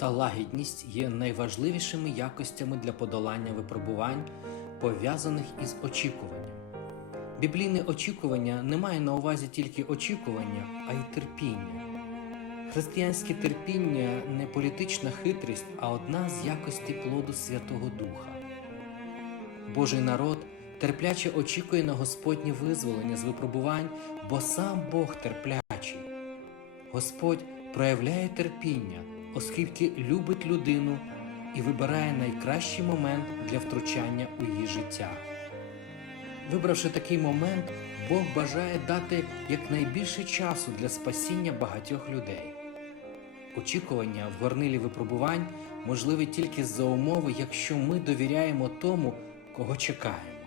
Та лагідність є найважливішими якостями для подолання випробувань, пов'язаних із очікуванням. Біблійне очікування не має на увазі тільки очікування, а й терпіння. Християнське терпіння не політична хитрість, а одна з якостей плоду Святого Духа. Божий народ терпляче очікує на Господнє визволення з випробувань, бо сам Бог терплячий. Господь проявляє терпіння, оскільки любить людину і вибирає найкращий момент для втручання у її життя. Вибравши такий момент, Бог бажає дати якнайбільше часу для спасіння багатьох людей. Очікування в горнилі випробувань можливі тільки за умови, якщо ми довіряємо тому, кого чекаємо.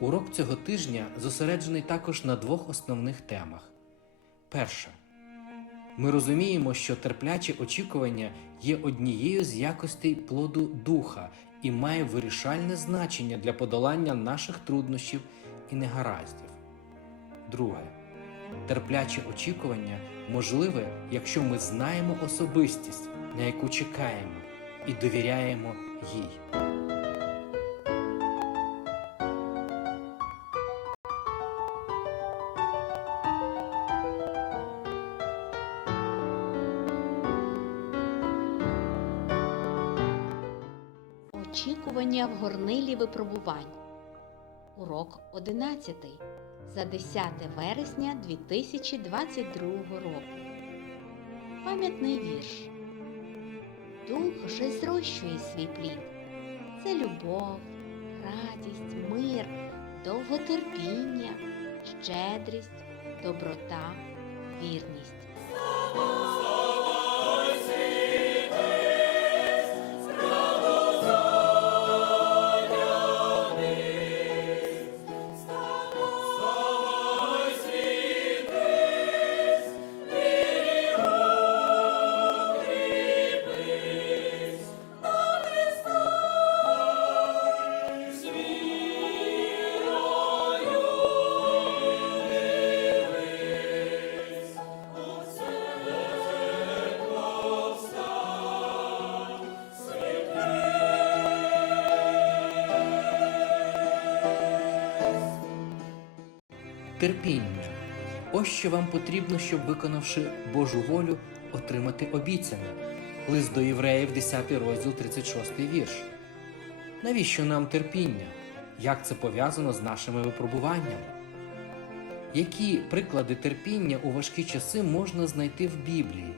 Урок цього тижня зосереджений також на двох основних темах. Перша. Ми розуміємо, що терпляче очікування є однією з якостей плоду духа і має вирішальне значення для подолання наших труднощів і негараздів. Друге. Терпляче очікування можливе, якщо ми знаємо особистість, на яку чекаємо, і довіряємо їй. Очікування в горнилі випробувань. Урок 11. За 10 вересня 2022 року. Пам'ятний вірш. Дух же зрощує свій плід. Це любов, радість, мир, довготерпіння, щедрість, доброта, вірність. Терпіння. Ось що вам потрібно, щоб, виконавши Божу волю, отримати обіцяне. Лист до євреїв, 10 розділ, 36 вірш. Навіщо нам терпіння? Як це пов'язано з нашими випробуваннями? Які приклади терпіння у важкі часи можна знайти в Біблії?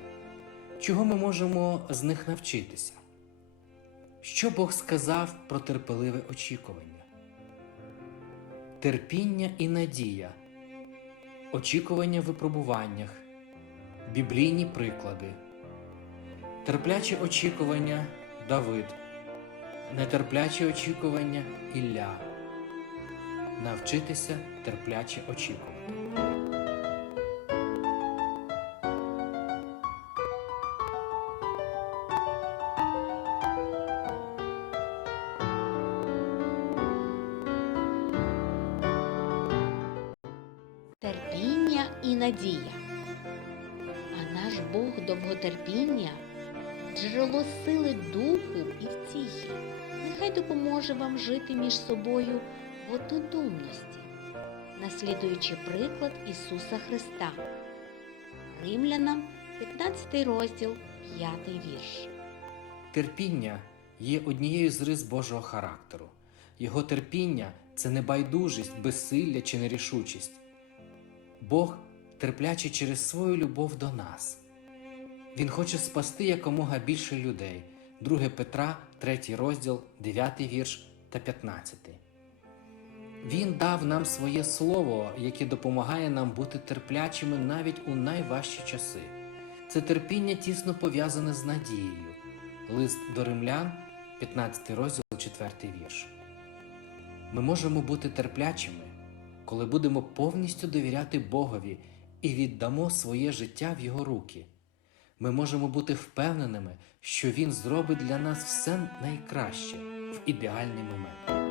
Чого ми можемо з них навчитися? Що Бог сказав про терпеливе очікування? Терпіння і надія, очікування в випробуваннях, біблійні приклади, терпляче очікування Давид, нетерпляче очікування Ілля, навчитися терпляче очікувати. Сили духу і втіхи, нехай допоможе вам жити між собою в однодумності, наслідуючи приклад Ісуса Христа. Римлянам 15 розділ, 5 вірш. Терпіння є однією з рис Божого характеру. Його терпіння це не байдужість, безсилля чи нерішучість. Бог терплячий через свою любов до нас. Він хоче спасти якомога більше людей. 2 Петра, 3 розділ, 9 вірш та 15. Він дав нам своє слово, яке допомагає нам бути терплячими навіть у найважчі часи. Це терпіння тісно пов'язане з надією. Лист до римлян, 15 розділ, 4 вірш. Ми можемо бути терплячими, коли будемо повністю довіряти Богові і віддамо своє життя в Його руки. Ми можемо бути впевненими, що Він зробить для нас все найкраще в ідеальний момент.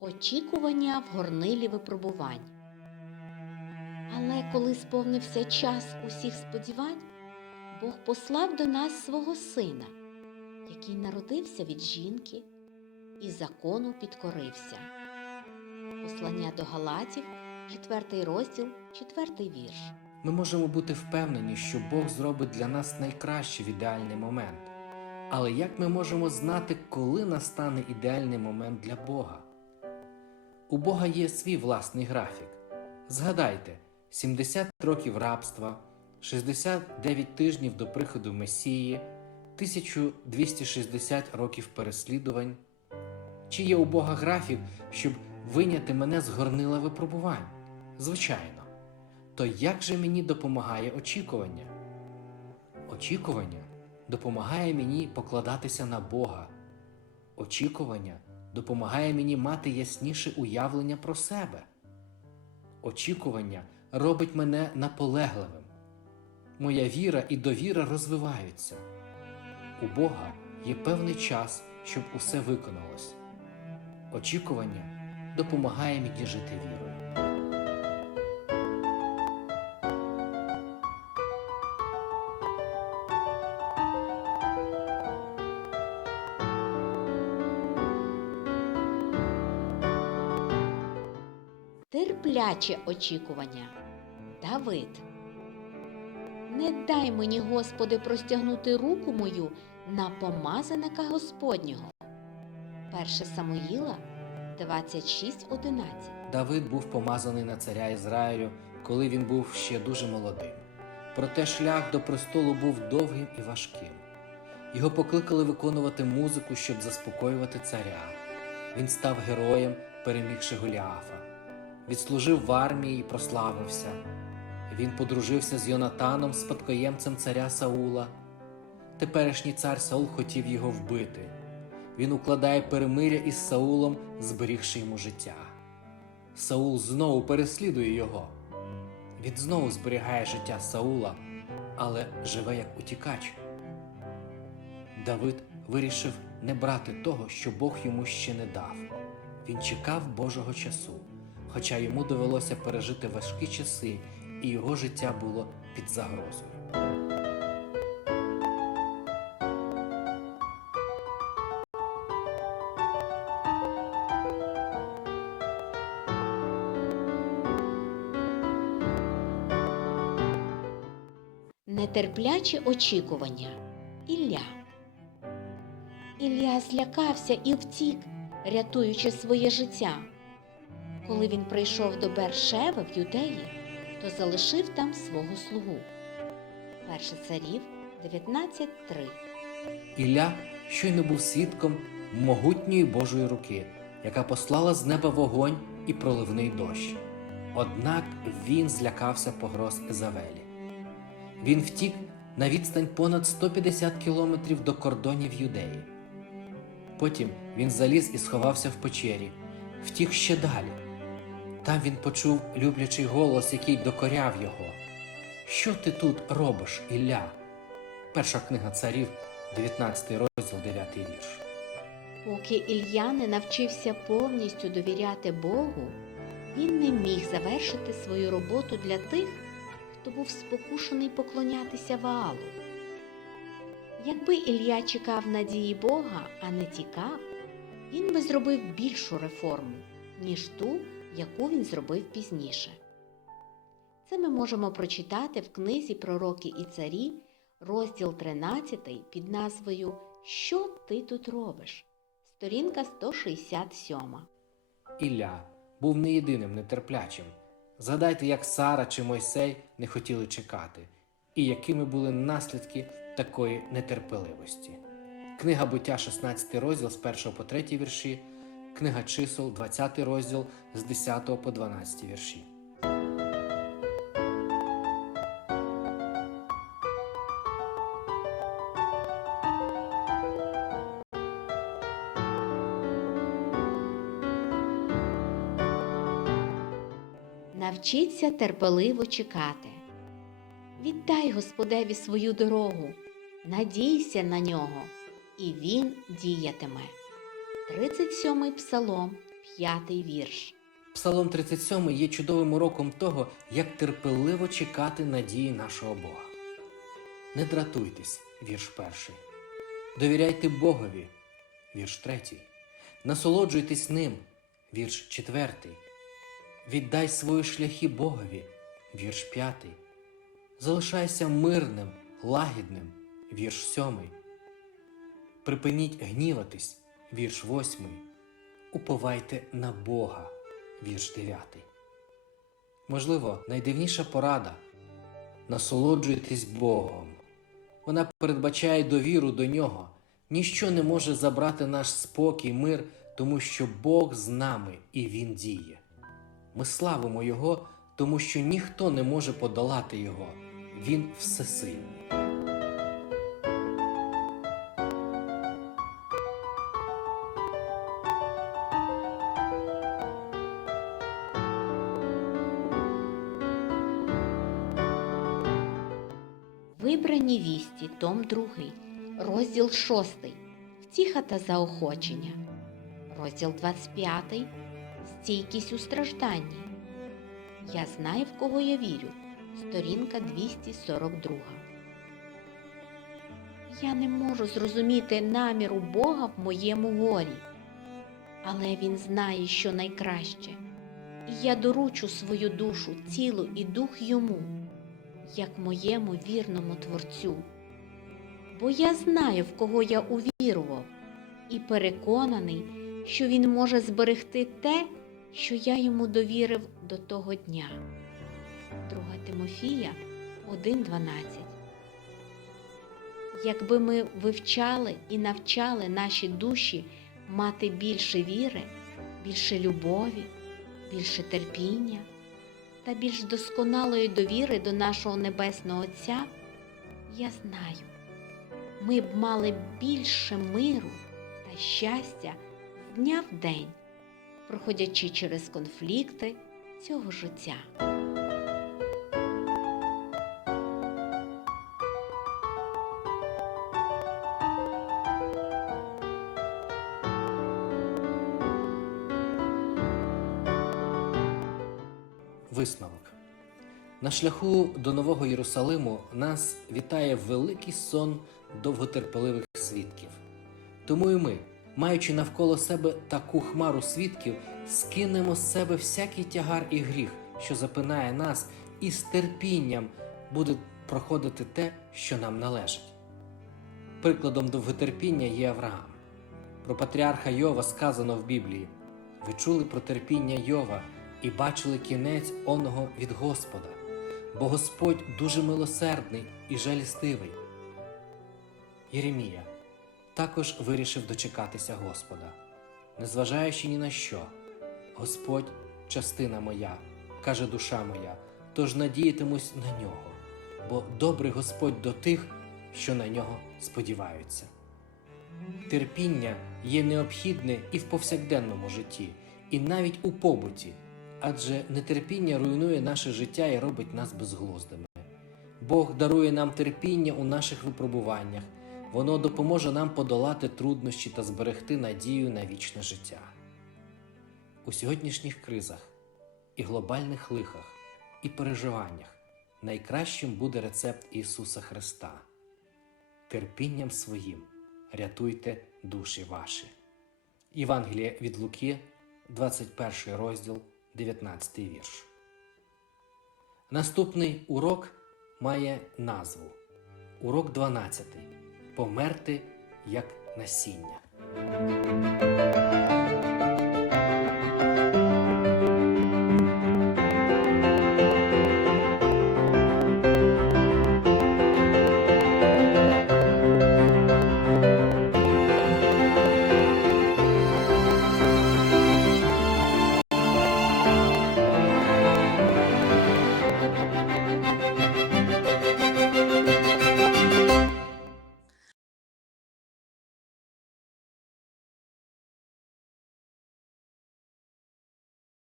Очікування в горнилі випробувань. Але коли сповнився час усіх сподівань. Бог послав до нас свого сина, який народився від жінки і закону підкорився. Послання до Галатів, 4 розділ, 4 вірш. Ми можемо бути впевнені, що Бог зробить для нас найкраще в ідеальний момент. Але як ми можемо знати, коли настане ідеальний момент для Бога? У Бога є свій власний графік. Згадайте, 70 років рабства, 69 тижнів до приходу Месії, 1260 років переслідувань. Чи є у Бога графік, щоб виняти мене з горнила випробувань? Звичайно. То як же мені допомагає очікування? Очікування допомагає мені покладатися на Бога. Очікування допомагає мені мати ясніше уявлення про себе. Очікування робить мене наполегливим. Моя віра і довіра розвиваються. У Бога є певний час, щоб усе виконалось. Очікування допомагає мені жити вірою. Терпляче очікування. Давид. Не дай мені, Господи, простягнути руку мою на помазаника Господнього. 1 Самуїла 26.11. Давид був помазаний на царя Ізраїлю, коли він був ще дуже молодим. Проте шлях до престолу був довгим і важким. Його покликали виконувати музику, щоб заспокоювати царя. Він став героєм, перемігши Голіафа. Відслужив в армії і прославився. Він подружився з Йонатаном, спадкоємцем царя Саула. Теперішній цар Саул хотів його вбити. Він укладає перемиря із Саулом, зберігши йому життя. Саул знову переслідує його. Він знову зберігає життя Саула, але живе як утікач. Давид вирішив не брати того, що Бог йому ще не дав. Він чекав Божого часу, хоча йому довелося пережити важкі часи, і його життя було під загрозою. Нетерпляче очікування. Ілля. Ілля злякався і втік, рятуючи своє життя. Коли він прийшов до Бершеви в Юдеї, то залишив там свого слугу. Перше царів 19.3. Ілля щойно був свідком могутньої Божої руки, яка послала з неба вогонь і проливний дощ. Однак він злякався погроз Езавелі. Він втік на відстань понад 150 кілометрів до кордонів Юдеї. Потім він заліз і сховався в печері, втік ще далі. Там він почув люблячий голос, який докоряв його. Що ти тут робиш, Ілля? Перша книга царів, 19 розділ, 9 вірш. Поки Ілля не навчився повністю довіряти Богу, він не міг завершити свою роботу для тих, хто був спокушений поклонятися Ваалу. Якби Ілля чекав надії Бога, а не тікав, він би зробив більшу реформу, ніж ту, яку він зробив пізніше. Це ми можемо прочитати в книзі Пророки і царі, розділ 13 під назвою Що ти тут робиш? Сторінка 167. Ілля був не єдиним нетерплячим. Згадайте, як Сара чи Мойсей не хотіли чекати, і якими були наслідки такої нетерпеливості. Книга буття, 16 розділ з 1 по 3 вірші, книга чисел, 20 розділ з 10 по 12 вірші. Навчіться терпеливо чекати. Віддай Господеві свою дорогу, надійся на нього, і він діятиме. 37 псалом, п'ятий вірш. Псалом 37 є чудовим уроком того, як терпеливо чекати надії нашого Бога. Не дратуйтесь, вірш перший. Довіряйте Богові, вірш третій. Насолоджуйтесь ним, вірш четвертий. Віддай свої шляхи Богові, вірш п'ятий. Залишайся мирним, лагідним, вірш сьомий. Припиніть гніватись, вірш восьмий. Уповайте на Бога, вірш 9. Можливо, найдивніша порада насолоджуйтесь Богом. Вона передбачає довіру до нього. Ніщо не може забрати наш спокій, мир, тому що Бог з нами і Він діє. Ми славимо Його, тому що ніхто не може подолати Його. Він всесильний. Вибрані вісті, том 2, розділ 6. Втіха та заохочення. Розділ 25. Стійкість у стражданні. Я знаю, в кого я вірю. Сторінка 242. Я не можу зрозуміти наміру Бога в моєму горі. Але Він знає, що найкраще. І я доручу свою душу, тіло і дух йому як моєму вірному Творцю. Бо я знаю, в кого я увірував, і переконаний, що він може зберегти те, що я йому довірив до того дня. 2 Тимофія 1.12 Якби ми вивчали і навчали наші душі мати більше віри, більше любові, більше терпіння та більш досконалої довіри до нашого Небесного Отця, я знаю, ми б мали більше миру та щастя з дня в день, проходячи через конфлікти цього життя. Висновок. На шляху до Нового Єрусалиму нас вітає великий сон довготерпеливих свідків. Тому і ми, маючи навколо себе таку хмару свідків, скинемо з себе всякий тягар і гріх, що запинає нас, і з терпінням буде проходити те, що нам належить. Прикладом довготерпіння є Авраам. Про патріарха Йова сказано в Біблії: ви чули про терпіння Йова і бачили кінець оного від Господа, бо Господь дуже милосердний і жалістивий. Єремія також вирішив дочекатися Господа, незважаючи ні на що. Господь частина моя, каже душа моя, тож надіятимусь на нього, бо добрий Господь до тих, що на нього сподіваються. Терпіння є необхідне і в повсякденному житті, і навіть у побуті, адже нетерпіння руйнує наше життя і робить нас безглуздими. Бог дарує нам терпіння у наших випробуваннях, воно допоможе нам подолати труднощі та зберегти надію на вічне життя. У сьогоднішніх кризах і глобальних лихах і переживаннях найкращим буде рецепт Ісуса Христа. Терпінням своїм рятуйте душі ваші. Євангеліє від Луки, 21 розділ, 19 вірш. Наступний урок має назву Урок 12. Померти як насіння.